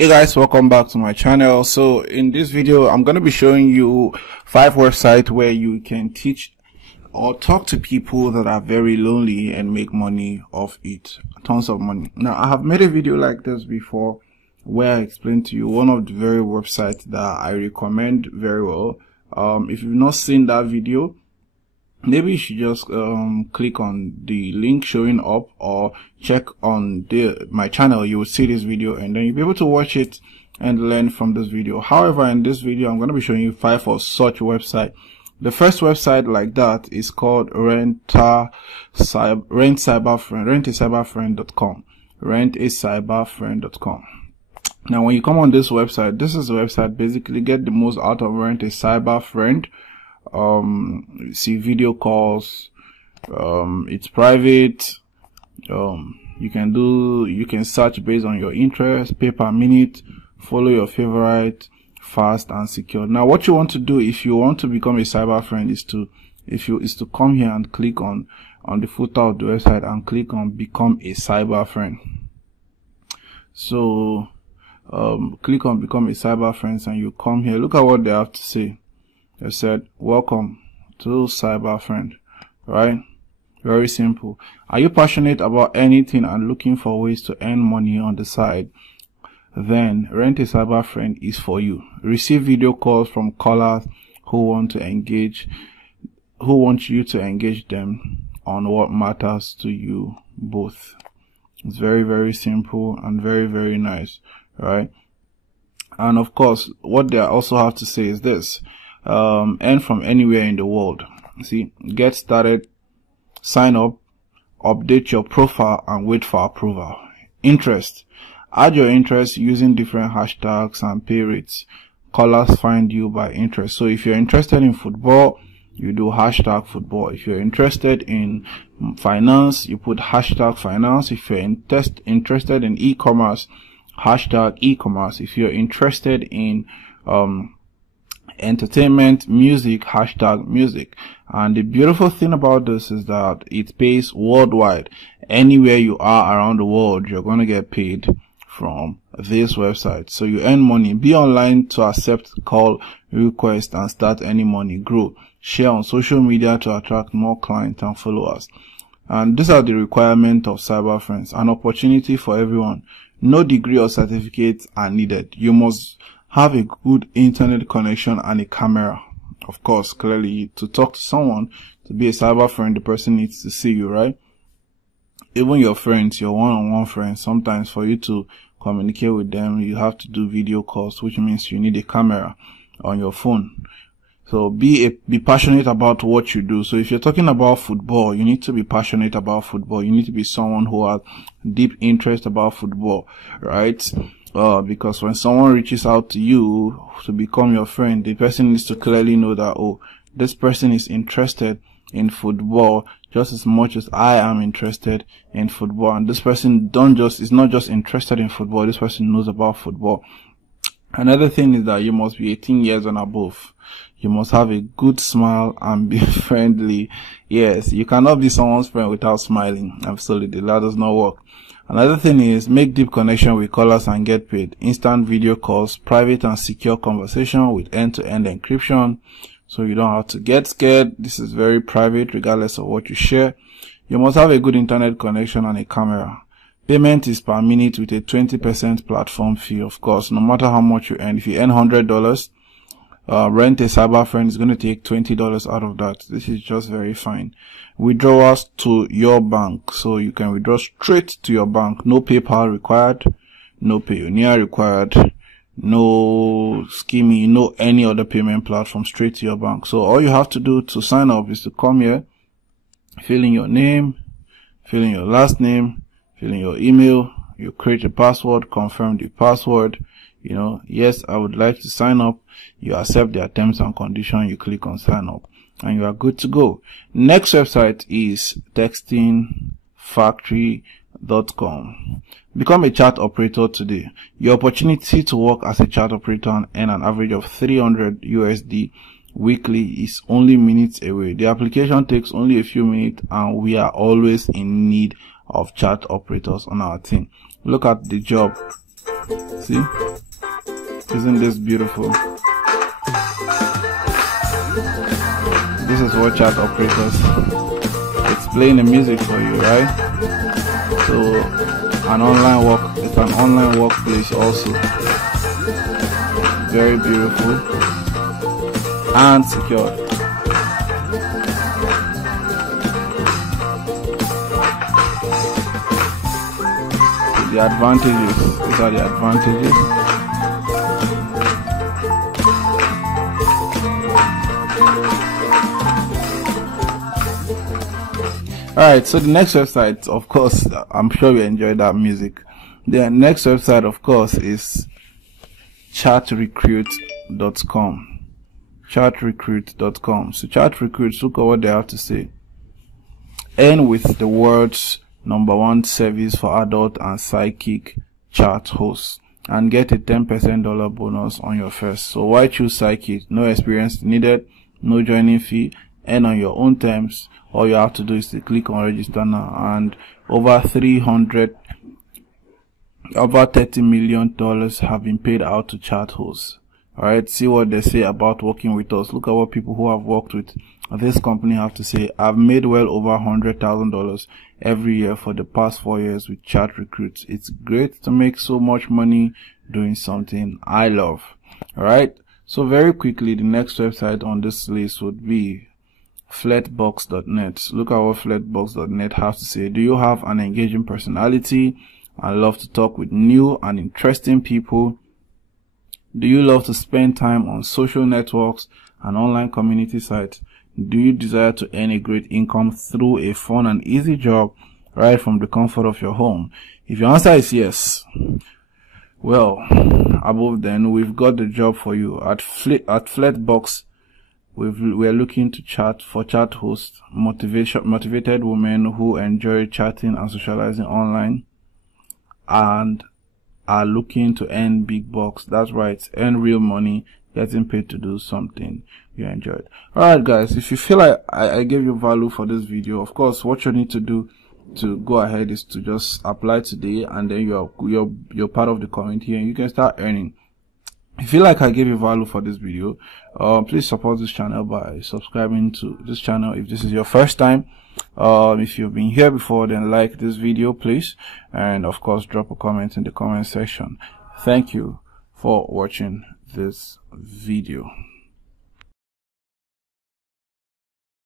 Hey guys, welcome back to my channel. So in this video I'm going to be showing you 5 websites where you can teach or talk to people that are very lonely and make money off it, tons of money. Now I have made a video like this before where I explained to you one of the very websites that I recommend very well. If you've not seen that video, maybe you should just click on the link showing up or check on my channel. You will see this video and then you'll be able to watch it and learn from this video. However, in this video I'm going to be showing you 5 of such websites. The first website like that is called rentacyberfriend.com. rentacyberfriend.com. Now when you come on this website, this is the website basically get the most out of Rent a Cyber Friend. See video calls, it's private, you can search based on your interest, pay per minute, follow your favorite, fast and secure. Now what you want to do if you want to become a cyber friend is to come here and click on the footer of the website and click on become a cyber friend. So click on become a cyber friend and you come here. Look at what they have to say. They said, welcome to Cyber Friend, right? Very simple. Are you passionate about anything and looking for ways to earn money on the side? Then Rent a Cyber Friend is for you. Receive video calls from callers who want you to engage them on what matters to you both. It's very, very simple and very, very nice, right? And of course, what they also have to say is this. Earn from anywhere in the world. See, get started, sign up, update your profile and wait for approval. Interest. Add your interest using different hashtags and pay rates. Callers find you by interest. So if you're interested in football, you do hashtag football. If you're interested in finance, you put hashtag finance. If you're interested in e-commerce, hashtag e-commerce. If you're interested in entertainment, music, hashtag music. And the beautiful thing about this is that it pays worldwide. Anywhere you are around the world, you're going to get paid from this website. So you earn money. Be online to accept call requests and start earning money. Grow. Share on social media to attract more clients and followers. And these are the requirements of Cyber Friends. An opportunity for everyone. No degree or certificates are needed. You must have a good internet connection and a camera. Of course, clearly to talk to someone, to be a cyber friend, the person needs to see you, right? Even your friends, your one-on-one friends, sometimes for you to communicate with them, you have to do video calls, which means you need a camera on your phone. So be passionate about what you do. So if you're talking about football, you need to be passionate about football. You need to be someone who has deep interest about football, right? Because when someone reaches out to you to become your friend, the person needs to clearly know that, oh, this person is interested in football just as much as I am interested in football. And this person is not just interested in football, this person knows about football. Another thing is that you must be 18 years and above. You must have a good smile and be friendly. Yes, you cannot be someone's friend without smiling. Absolutely, that does not work. Another thing is make deep connection with callers and get paid. Instant video calls, private and secure conversation with end-to-end encryption. So you don't have to get scared. This is very private regardless of what you share. You must have a good internet connection and a camera. Payment is per minute with a 20% platform fee. Of course, no matter how much you earn. If you earn $100, Rent a Cyber Friend is going to take $20 out of that. This is just very fine. Withdrawals to your bank. So you can withdraw straight to your bank. No PayPal required. No Payoneer required. No Scheme, no any other payment platform, straight to your bank. So all you have to do to sign up is to come here, fill in your name, fill in your last name, fill in your email, you create a password, confirm the password. You know, yes, I would like to sign up. You accept their terms and conditions. You click on sign up and you are good to go. Next website is textingfactory.com. Become a chat operator today. Your opportunity to work as a chat operator and earn an average of $300 weekly is only minutes away. The application takes only a few minutes and we are always in need of chat operators on our team. Look at the job. See? Isn't this beautiful? This is what Chat Operators. It's playing the music for you, right? So it's an online workplace also. Very beautiful and secure. The advantages. These are the advantages. Alright, so the next website, of course, I'm sure you enjoyed that music. The next website, of course, is chatrecruit.com. Chatrecruit.com. So Chatrecruit, look at what they have to say. End with the words #1 service for adult and psychic chat hosts and get a 10% bonus on your first. So why choose psychic? No experience needed, no joining fee, and on your own terms. All you have to do is to click on register now, and over $30 million have been paid out to chat hosts. Alright, see what they say about working with us. Look at what people who have worked with this company have to say. I've made well over $100,000 every year for the past 4 years with Chat Recruit. It's great to make so much money doing something I love. Alright, so very quickly, the next website on this list would be Fletbox.net. Look at what Fletbox.net has to say. Do you have an engaging personality and love to talk with new and interesting people? Do you love to spend time on social networks and online community sites? Do you desire to earn a great income through a fun and easy job right from the comfort of your home? If your answer is yes, well, above then, we've got the job for you. At Fletbox, we're looking to chat hosts, motivated women who enjoy chatting and socializing online and are looking to earn big bucks. That's right, earn real money, getting paid to do something you enjoyed. Alright guys, if you feel like I gave you value for this video, of course what you need to do to go ahead is to just apply today, and then you're part of the community and you can start earning. If you feel like I gave you value for this video, please support this channel by subscribing to this channel if this is your first time. If you've been here before, then like this video please, and of course drop a comment in the comment section. Thank you for watching this video.